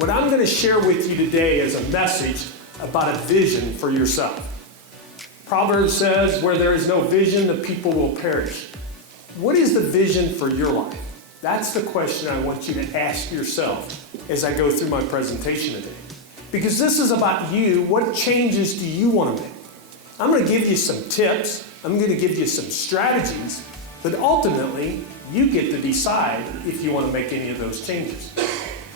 What I'm going to share with you today is a message about a vision for yourself. Proverbs says, where there is no vision, the people will perish. What is the vision for your life? That's the question I want you to ask yourself as I go through my presentation today. Because this is about you. What changes do you want to make? I'm going to give you some tips. I'm going to give you some strategies. But ultimately, you get to decide if you want to make any of those changes.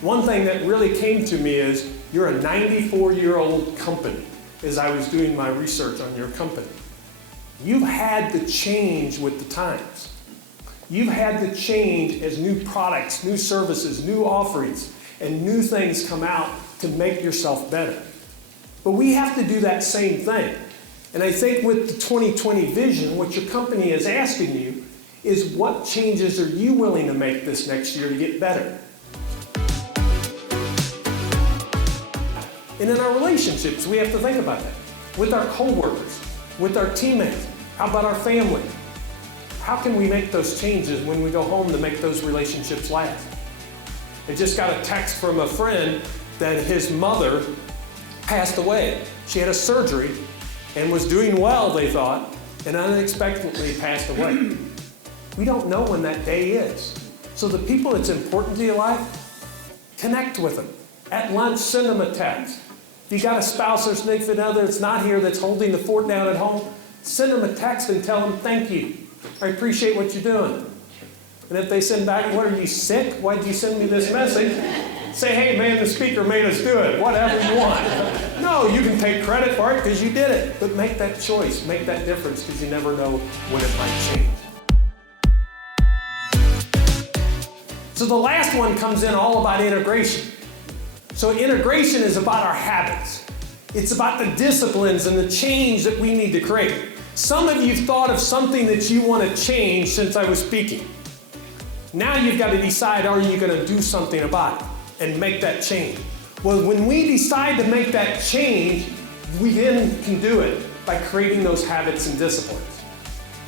One thing that really came to me is you're a 94-year-old company as I was doing my research on your company. You've had to change with the times. You've had to change as new products, new services, new offerings, and new things come out to make yourself better. But we have to do that same thing. And I think with the 2020 vision, what your company is asking you is what changes are you willing to make this next year to get better? And in our relationships, we have to think about that. With our coworkers, with our teammates, how about our family? How can we make those changes when we go home to make those relationships last? I just got a text from a friend that his mother passed away. She had a surgery and was doing well, they thought, and unexpectedly passed away. We don't know when that day is. So the people that's important to your life, connect with them. At lunch, send them a text. If you got a spouse or significant other that's not here, that's holding the fort down at home, send them a text and tell them, thank you. I appreciate what you're doing. And if they send back, what, are you sick? Why did you send me this message? Say, hey man, the speaker made us do it. Whatever you want. No, you can take credit for it because you did it. But make that choice. Make that difference because you never know when it might change. So the last one comes in all about integration. So integration is about our habits. It's about the disciplines and the change that we need to create. Some of you thought of something that you want to change since I was speaking. Now you've got to decide, are you going to do something about it and make that change? Well, when we decide to make that change, we then can do it by creating those habits and disciplines.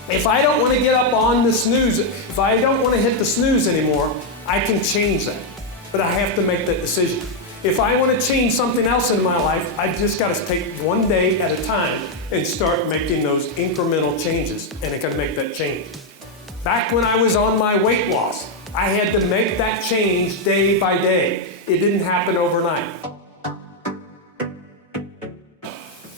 If I don't want to get up on the snooze, if I don't want to hit the snooze anymore, I can change that. But I have to make that decision. If I want to change something else in my life, I've just got to take one day at a time and start making those incremental changes, and I can make that change. Back when I was on my weight loss, I had to make that change day by day. It didn't happen overnight.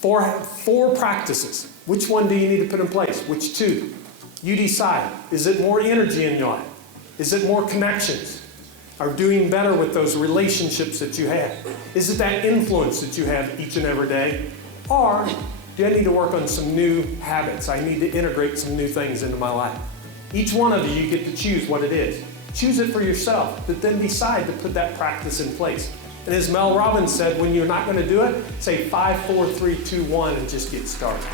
Four practices. Which one do you need to put in place? Which two? You decide. Is it more energy in your life? Is it more connections? Are doing better with those relationships that you have? Is it that influence that you have each and every day? Or do I need to work on some new habits? I need to integrate some new things into my life. Each one of you get to choose what it is. Choose it for yourself, but then decide to put that practice in place. And as Mel Robbins said, when you're not going to do it, say 5, 4, 3, 2, 1 and just get started.